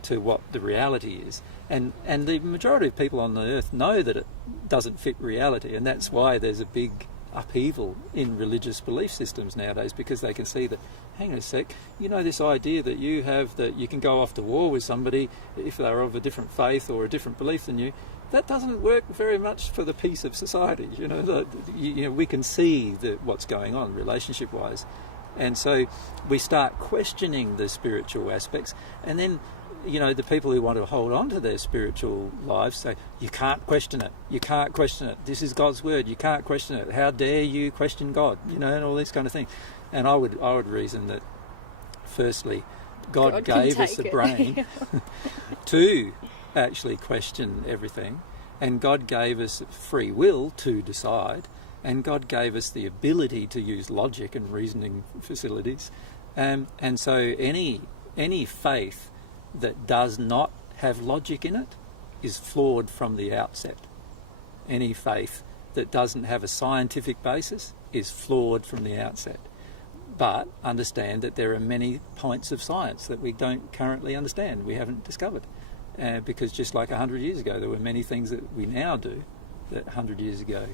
to what the reality is. And the majority of people on the earth know that it doesn't fit reality, and that's why there's a big upheaval in religious belief systems nowadays, because they can see that, hang on a sec, you know, this idea that you have that you can go off to war with somebody if they're of a different faith or a different belief than you, that doesn't work very much for the peace of society. You know, we can see what's going on relationship-wise, and so we start questioning the spiritual aspects, and then, you know, the people who want to hold on to their spiritual lives say, you can't question it, this is God's word, you can't question it, how dare you question God, you know, and all this kind of thing. And I would reason that firstly, God gave us a brain to actually question everything, and God gave us free will to decide, and God gave us the ability to use logic and reasoning facilities, and so any faith that does not have logic in it is flawed from the outset. Any faith that doesn't have a scientific basis is flawed from the outset. But understand that there are many points of science that we don't currently understand, we haven't discovered. Because just like 100 years ago, there were many things that we now do that 100 years ago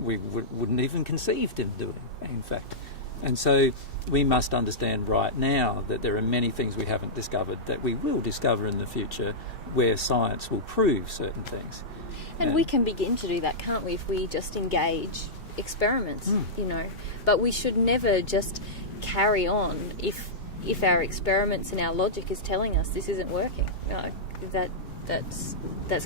we wouldn't even conceived of doing, in fact. And so we must understand right now that there are many things we haven't discovered that we will discover in the future, where science will prove certain things. And we can begin to do that, can't we, if we just engage experiments, But we should never just carry on if our experiments and our logic is telling us this isn't working. No, that's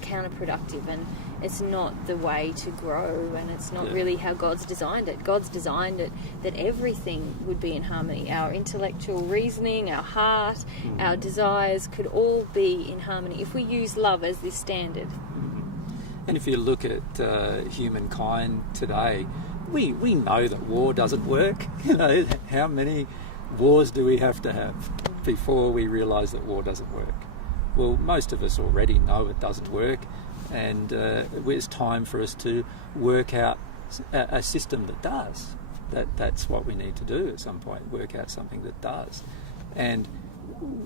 counterproductive, and it's not the way to grow, and it's not really how God's designed it. God's designed it that everything would be in harmony. Our intellectual reasoning, our heart, our desires could all be in harmony if we use love as this standard. And if you look at humankind today, we know that war doesn't work. How many wars do we have to have before we realise that war doesn't work? Well, most of us already know it doesn't work, and it's time for us to work out a system that does. That's what we need to do at some point, work out something that does. And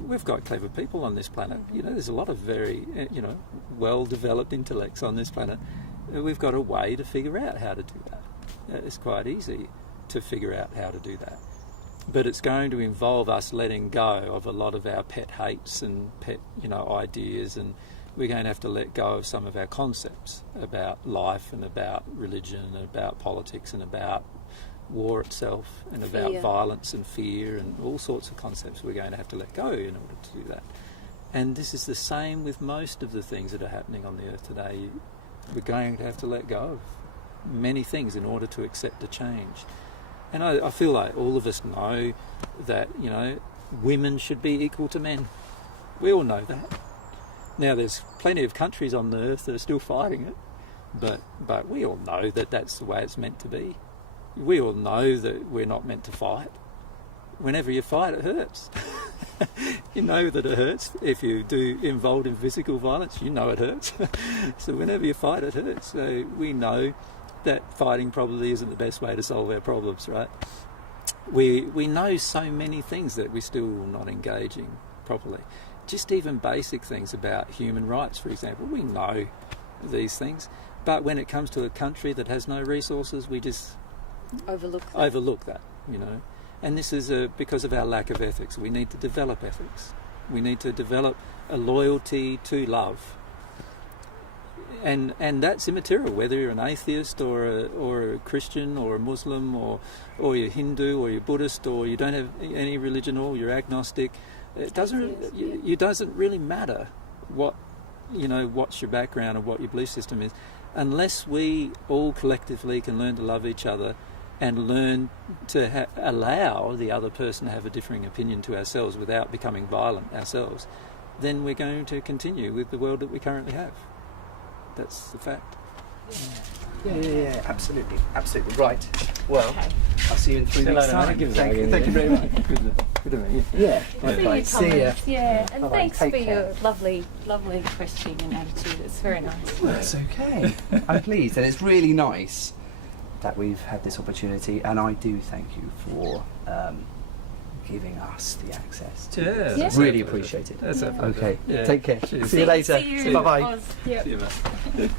we've got clever people on this planet. There's a lot of very, well-developed intellects on this planet. We've got a way to figure out how to do that. It's quite easy to figure out how to do that. But it's going to involve us letting go of a lot of our pet hates and pet, ideas, and we're going to have to let go of some of our concepts about life and about religion and about politics and about war itself and about violence and fear and all sorts of concepts we're going to have to let go in order to do that. And this is the same with most of the things that are happening on the earth today. We're going to have to let go of many things in order to accept a change. And I feel like all of us know that, women should be equal to men. We all know that. Now, there's plenty of countries on the earth that are still fighting it, but we all know that that's the way it's meant to be. We all know that we're not meant to fight. Whenever you fight, it hurts. You know that it hurts. If you do involved in physical violence, you know it hurts. So whenever you fight, it hurts. So we know that fighting probably isn't the best way to solve our problems, right? We know so many things that we're still not engaging properly. Just even basic things about human rights, for example. We know these things, but when it comes to a country that has no resources, we just overlook that, And this is because of our lack of ethics. We need to develop ethics. We need to develop a loyalty to love. And that's immaterial, whether you're an atheist or a Christian or a Muslim or you're Hindu or you're Buddhist or you don't have any religion or you're agnostic. It doesn't really matter what's your background and what your belief system is, unless we all collectively can learn to love each other and learn to allow the other person to have a differing opinion to ourselves without becoming violent ourselves. Then we're going to continue with the world that we currently have. That's the fact. Yeah, absolutely. Right. Well, I'll see you in 3 weeks' time. Thank you very much. Good to meet you. Yeah. Right. See you. Yeah, and Bye-bye. thanks Take for care. your lovely questioning and attitude. It's very nice. That's okay. I'm pleased, and it's really nice that we've had this opportunity, and I do thank you for giving us the access to it. Yeah. Really appreciate it. That's okay. Yeah. Take care. Cheers. See you later. See you. Bye-bye. Oz. Yep. See you, mate.